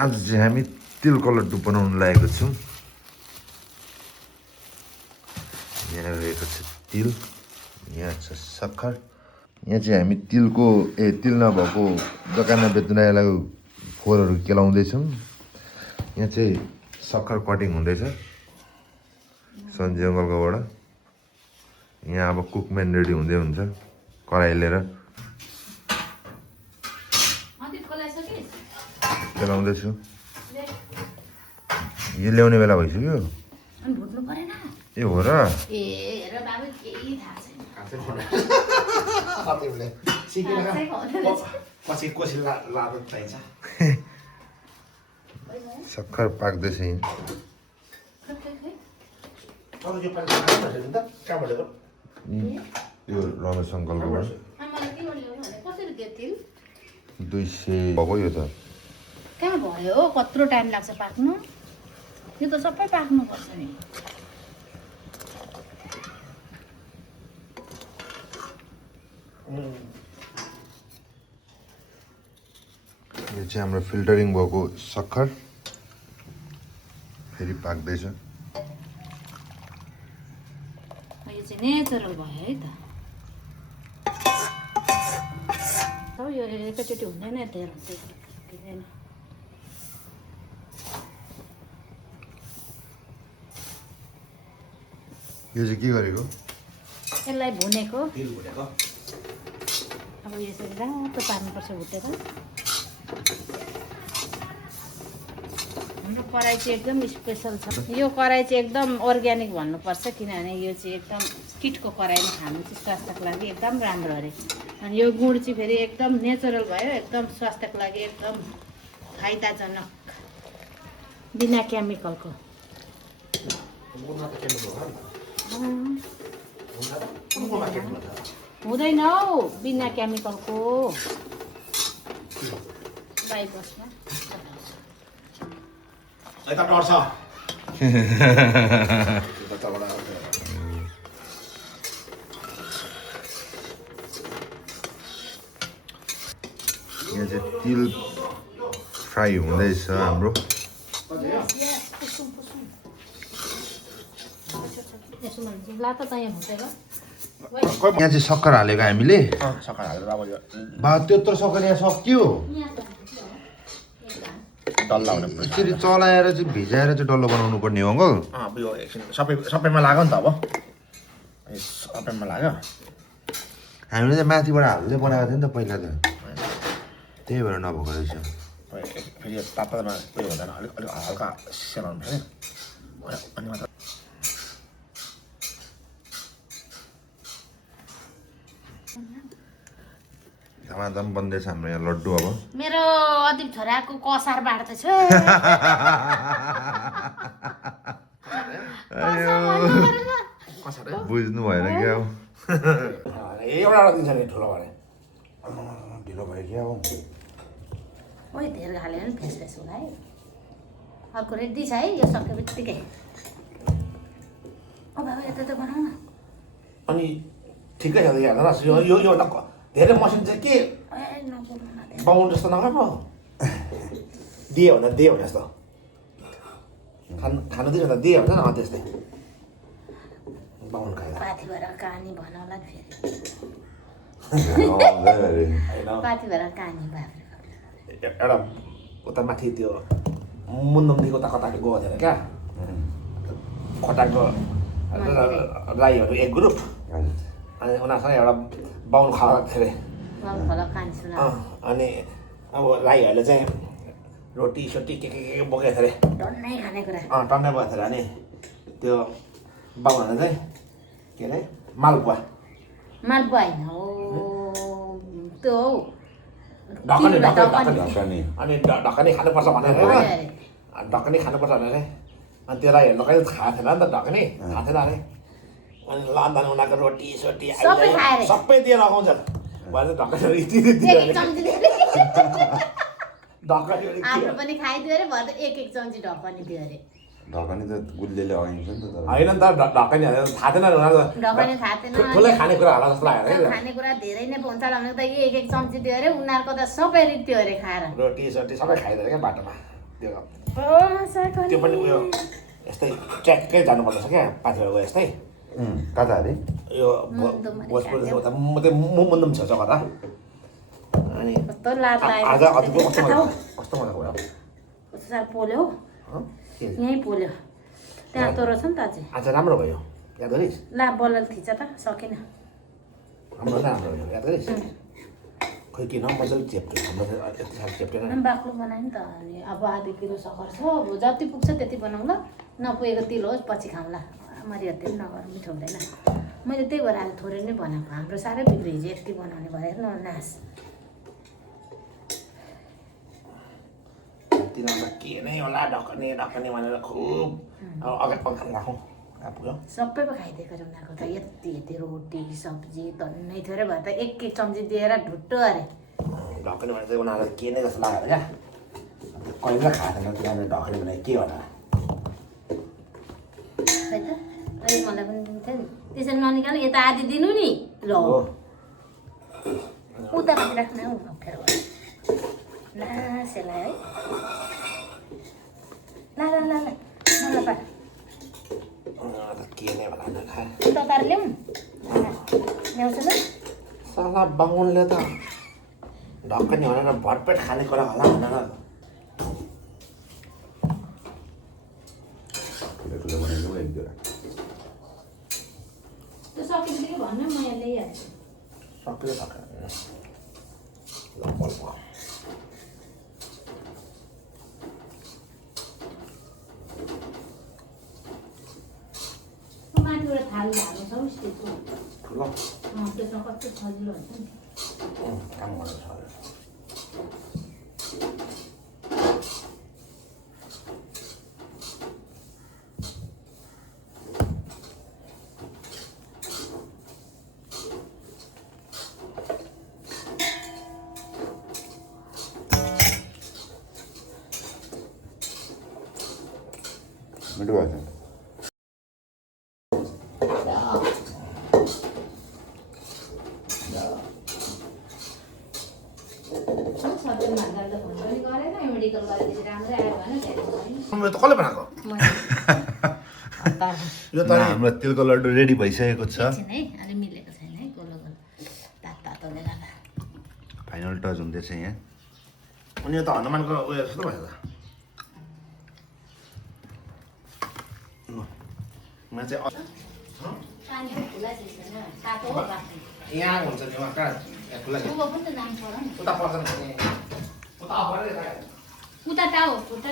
आज चाहिँ हामी तिलको लड्डु बनाउन लागेको छौँ। यहाँ रहेको छ तिल, यहाँ छ सक्खर। यहाँ चाहिँ हामी तिल नभएको दोकानमा बेच्नेलाई फोरहरू केलाउँदैछौँ। यहाँ चाहिँ सक्खर कटिङ हुँदैछ सन्जी अङ्कलकोबाट। यहाँ अब कुकम्यान रेडी हुँदै हुन्छ कराई लिएर केलाउँदैछु। यो ल्याउने बेला भइसक्यो। ए हो र? सक्खर पाक्दैछ यहीँ। यो रमेश अङ्कलकोबाट 200 भएको यो त। कहाँ भयो? कत्रो टाइम लाग्छ पाक्नु? यो त सबै पाक्नुपर्छ नि। यो चाहिँ हाम्रो फिल्टरिङ भएको सक्खर फेरि पाक्दैछ। यो चाहिँ नेचुरल भयो है त। यो एकैचोटि हुँदैन, धेरै हुँदैन। यो चाहिँ के गरेको? यसलाई भुनेको। अब यसरी रातो पार्नुपर्छ भुटेर। हाम्रो कराई चाहिँ एकदम स्पेसल छ। यो कराई चाहिँ एकदम अर्ग्यानिक भन्नुपर्छ, किनभने यो चाहिँ एकदम किटको कराईमा खानु चाहिँ स्वास्थ्यको लागि एकदम राम्रो अरे। अनि यो गुड चाहिँ फेरि एकदम नेचुरल भयो, एकदम स्वास्थ्यको लागि एकदम फाइदाजनक, बिना केमिकलको। हुँदैन हौ बिना केमिकलको। बाई बसमा यहाँ चाहिँ तिल फ्राई हुँदैछ हाम्रो। यहाँ चाहिँ सक्खर हालेको हामीले। बा त्यत्रो सक्खर यहाँ सक्यो। डल्ला हुनु यसरी चलाएर चाहिँ भिजाएर चाहिँ डल्लो बनाउनु पर्ने हो अङ्कल। यो एकछिन सबैमा लाग्यो नि त। अब सबैमा लाग्यो। हामीले चाहिँ माथिबाट हाल्दै बनाएको थियो नि त पहिला त, त्यही भएर नभएको रहेछ। फेरि तातोमा उयो हुँदैन, अलिक अलिक हल्का सेलाउनु पर्छ अनि मात्र। धमाधम बन्दैछ हाम्रो यहाँ लड्डु। अब मेरो अदिप छोराको कसार बाँड्दैछ। बुझ्नु भएन क्या अब। एउटा दिन्छ नि ठुलो भने ढिलो भयो क्या अब। ओइ धेर हाल्यो नि फेस फेस होला है। अर्को रेडी छ है, यो सक्यो बित्तिकै। ओ बाबा यता त बनाऊ न। अनि ठिकै छ त यहाँ हेर्नुहोस्। यो धेरै मसिन चाहिँ के बाहुन जस्तो नखाएको दियो भन्दा दियो भने जस्तो खानु दियो भन्दा दियो हुन्छ नि। त्यस्तै बाहुन खायो पाथी भएर कहानी भनौँला फेरि। होइन पाथी भएर कहानी बाफ्रे। एउटा उता माथि त्यो मुन्दुमदेखि उता कता गएको थियो क्या, खोटाको राईहरू एक ग्रुप। अनि उनीहरूसँग एउटा बाहुन खाएको थियो अरे। अनि अब राईहरूले चाहिँ रोटी सोटी के बोकेको थियो अरे। टन्नै खानेकुरा। टन्नै बोकेको थियो अरे। अनि त्यो बाहुनहरूले चाहिँ के अरे मालपुवा होइन हो त्यो हौ ढकनी ढकनी। अनि ढकनी खानुपर्छ भनेर ढकनी खानुपर्छ भनेर। अनि त्यो राईहरूले कहिले खाएको थिएन नि त ढकनी, खाएको थिएन अरे। अनि लन्डन उनीहरूको रोटी सोटी सबै दिएर लगाउँछ भन्छ। ढकनी आफ्नो पनि खाइदियो अरे, भएर एक चम्ची ढकनी दियो अरे। ढकनी त गुलियोले अगाइन्छ नि त। होइन नि त ढकनी थाहा थिएन ढकनी थाहा थिएन। ठुलै खानेकुरा होला जस्तो लाग्यो अरे। खानेकुरा धेरै नै पाउँछ भने त एक चम्ची दियो अरे। उनीहरूको त सबै रित्यो अरे खाएर। रोटी सोटी सबै खाइदियो क्या बाटोमा। त्यो त्यो पनि उयो यस्तै ट्र्याककै जानुपर्छ क्या पाथिबाट गयो यस्तै कता अरे यो भोजपुर मुन्दुम छ जग्गा अनि कस्तो लात आज लाग्यो कस्तो मजाको भयो कस्तो साह्रो पोल्यो यहीँ पोल्यो त्यहाँ तोरो छ नि त अझै आज राम्रो भयो याद गरिस् ला बलल थिच त सकिन राम्रो भयो याद गरिस् खोइ किन मजाले चेप्ट्यो हाम्रो यति साह्रो चेप्टेन बाक्लो बनायो नि त अनि अब आधी किलो सक्खर छ अब जति पुग्छ त्यति बनाउँ ल नपुगेको तिल होस् पछि खाउँला मरिहत्ते पनि नगर मिठो हुँदैन मैले त्यही भएर आज थोरै नै बनाएको हाम्रो साह्रै बिग्रियो हिजो यति बनाउने भएर न नास तिनीहरूमा के नै होला ढकने भनेर खुब अब अगाडि पङ्खा राखौँ पुग्यो सबैको खाइदिएको छ उनीहरूको त यति यति रोटी सब्जी तन्नै थियो अरे भएर त एक एक चम्ची दिएर ढुट्टो अरे ढकने भने चाहिँ उनीहरूलाई के नै जस्तो लाग्यो क्या कहिले खाएको छैन तिनीहरूले ढकने भने के होला खै त अहिले मलाई पनि दिन्थ्यो नि त्यसरी ननिकाल यता आधी दिनु नि ल उता माथि राख्न हौ अप्ठ्यारो भयो नासेलाई है ला ला ला ला मलाई पा के नै होला उता तार ल्याउँ ल्याउँछ ल साला बाहुनले त ढक्कने भनेर भरपेट खाने कुरा होला भनेर त्यो सकिन्छ कि भन्नु म यहाँ ल्याइहाल्छु सक्यो ल माथिबाट थाल हाल्नु छ स्टिचको ठुलो त्यसमा कस्तो सजिलो हुन्छ नि काम गर्नु छ मिठो भएको छ त कसले बनाएको यो त हाम्रो तिलको लड्डु रेडी भइसकेको छ है अलि मिलेको छैन है गोलो गोलो तातोले गर्दा फाइनल टच हुँदैछ यहाँ अनि यो त हनुमानको उयो जस्तो भयो त म चाहिँ पानीको खुला छैन तातो हो बाँच्ने यहाँ हुन्छ नि उहाँ कहाँ खुला उँभो पनि त जानु पर्यो नि उता पर्दैन उता पर्दैन उता टाउ उता